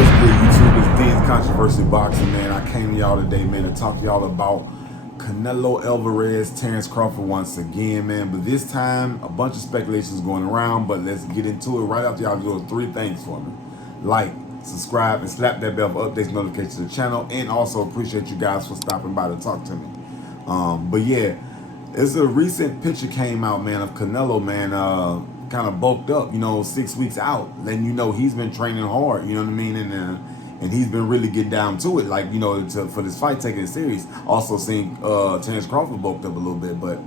What's good, YouTube? It's Dean's Controversy Boxing, man. I came to y'all today, man, to talk to y'all about Canelo Alvarez, Terence Crawford once again, man. But this time, a bunch of speculations going around, but let's get into it right after y'all do three things for me. Like, subscribe, and slap that bell for updates, notifications to the channel, and also appreciate you guys for stopping by to talk to me. But yeah, it's a recent picture came out, man, of Canelo, man, kind of bulked up, 6 weeks out, letting you know he's been training hard, you know what I mean, and he's been really getting down to it, like, for this fight, taking it serious. Also seeing Terence Crawford bulked up a little bit, but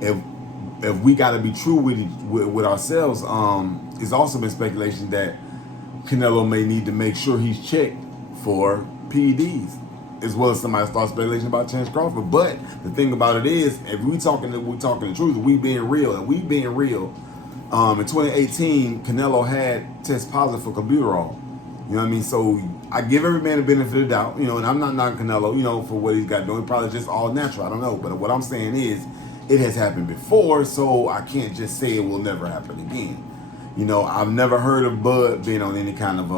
if we got to be true with ourselves, it's also been speculation that Canelo may need to make sure he's checked for PEDs, as well as somebody starts speculation about Terence Crawford. But the thing about it is, if we're talking the truth, we being real, in 2018, Canelo had test positive for Albuterol. You know what I mean? So I give every man the benefit of the doubt, and I'm not knocking Canelo, for what he's got doing. Probably just all natural. I don't know. But what I'm saying is, it has happened before, so I can't just say it will never happen again. I've never heard of Bud being on any kind of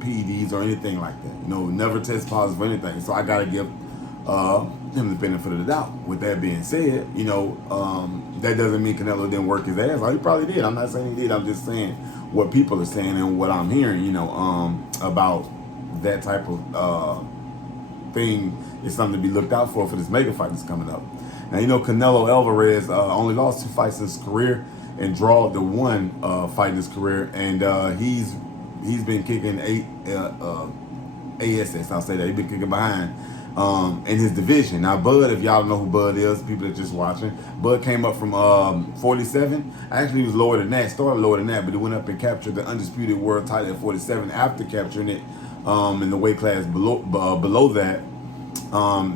PEDs or anything like that. Never test positive for anything. So I got to give him the benefit of the doubt. With that being said, that doesn't mean Canelo didn't work his ass off. He probably did. I'm not saying he did. I'm just saying what people are saying and what I'm hearing, about that type of thing is something to be looked out for this mega fight that's coming up. Now, Canelo Alvarez only lost 2 fights in his career and drawed the 1 fight in his career, and he's been kicking 8 ASS. I'll say that he's been kicking behind in his division. Now, Bud, if y'all don't know who Bud is, people that are just watching, Bud came up from 47. Actually, he was lower than that, started lower than that, but he went up and captured the undisputed world title at 47 after capturing it in the weight class below that.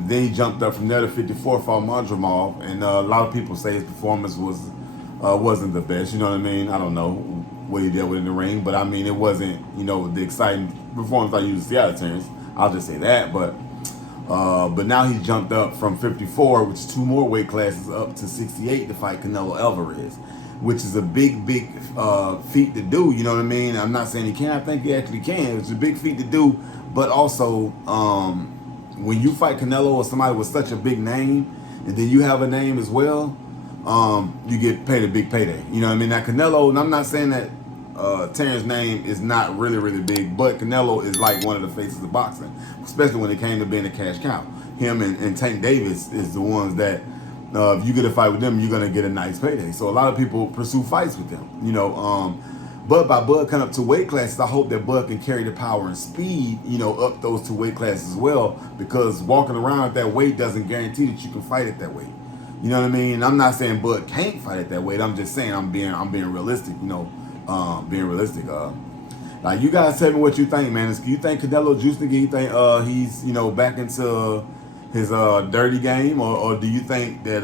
Then he jumped up from there to 54 for Madrimov, and a lot of people say his performance wasn't the best. You know what I mean? I don't know what he did with in the ring, but I mean, it wasn't, the exciting performance I usually see out of Terence. I'll just say that. But now he's jumped up from 54, which is 2 more weight classes, up to 68 to fight Canelo Alvarez, which is a big feat to do. You know what I mean? I'm not saying he can. I think he actually can. It's a big feat to do, but also when you fight Canelo or somebody with such a big name, and then you have a name as well, you get paid a big payday. You know what I mean? Now Canelo, and I'm not saying that Terrence's name is not really, really big, but Canelo is like one of the faces of boxing, especially when it came to being a cash cow. Him and Tank Davis is the ones that, if you get a fight with them, you're going to get a nice payday. So a lot of people pursue fights with them, but by Bud coming up to weight classes, I hope that Bud can carry the power and speed, up those 2 weight classes as well, because walking around at that weight doesn't guarantee that you can fight at that weight. You know what I mean? I'm not saying Bud can't fight at that weight. I'm just saying I'm being realistic, being realistic. Like, you guys tell me what you think, man. You think Canelo juiced again? You think he's, back into his dirty game, or do you think that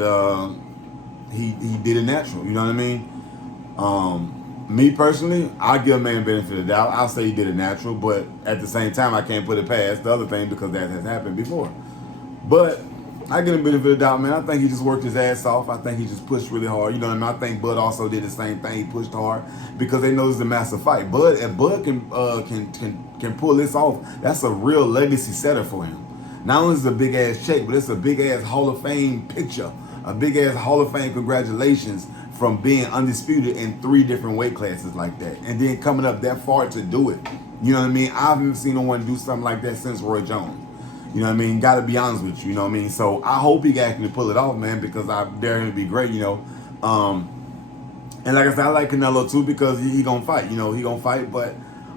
he did it natural? You know what I mean? Me personally, I give a man benefit of the doubt. I'll say he did it natural, but at the same time, I can't put it past the other thing because that has happened before. But I give him benefit of the doubt, man. I think he just worked his ass off. I think he just pushed really hard. You know what I mean? I think Bud also did the same thing. He pushed hard because they know it's a massive fight. Bud, if Bud can pull this off, that's a real legacy setter for him. Not only is it a big ass check, but it's a big ass Hall of Fame picture, a big ass Hall of Fame congratulations from being undisputed in 3 different weight classes like that, and then coming up that far to do it. You know what I mean? I haven't seen no one do something like that since Roy Jones. You know what I mean? Got to be honest with you. You know what I mean? So I hope he can actually pull it off, man, because I dare him to be great. And like I said, I like Canelo too because he gonna fight. He gonna fight. But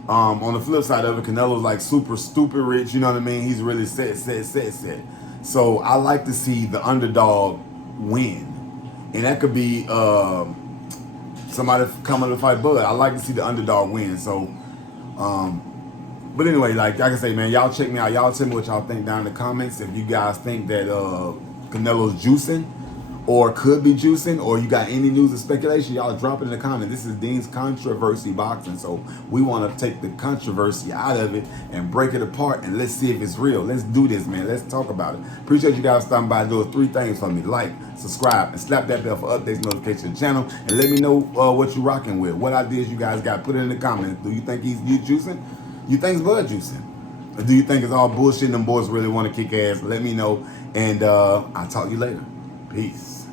on the flip side of it, Canelo's like super stupid rich. You know what I mean? He's really set. So I like to see the underdog win, and that could be somebody coming to fight Bud. I like to see the underdog win. So. But anyway, like I say, man, y'all check me out. Y'all tell me what y'all think down in the comments. If you guys think that Canelo's juicing or could be juicing, or you got any news or speculation, y'all drop it in the comments. This is Dean's Controversy Boxing. So we want to take the controversy out of it and break it apart, and let's see if it's real. Let's do this, man. Let's talk about it. Appreciate you guys stopping by. Do 3 things for me. Like, subscribe, and slap that bell for updates, notifications to the channel, and let me know what you're rocking with. What ideas you guys got. Put it in the comments. Do you think he's juicing? You think's Bud juicing? Or do you think it's all bullshit and them boys really want to kick ass? Let me know. And I'll talk to you later. Peace.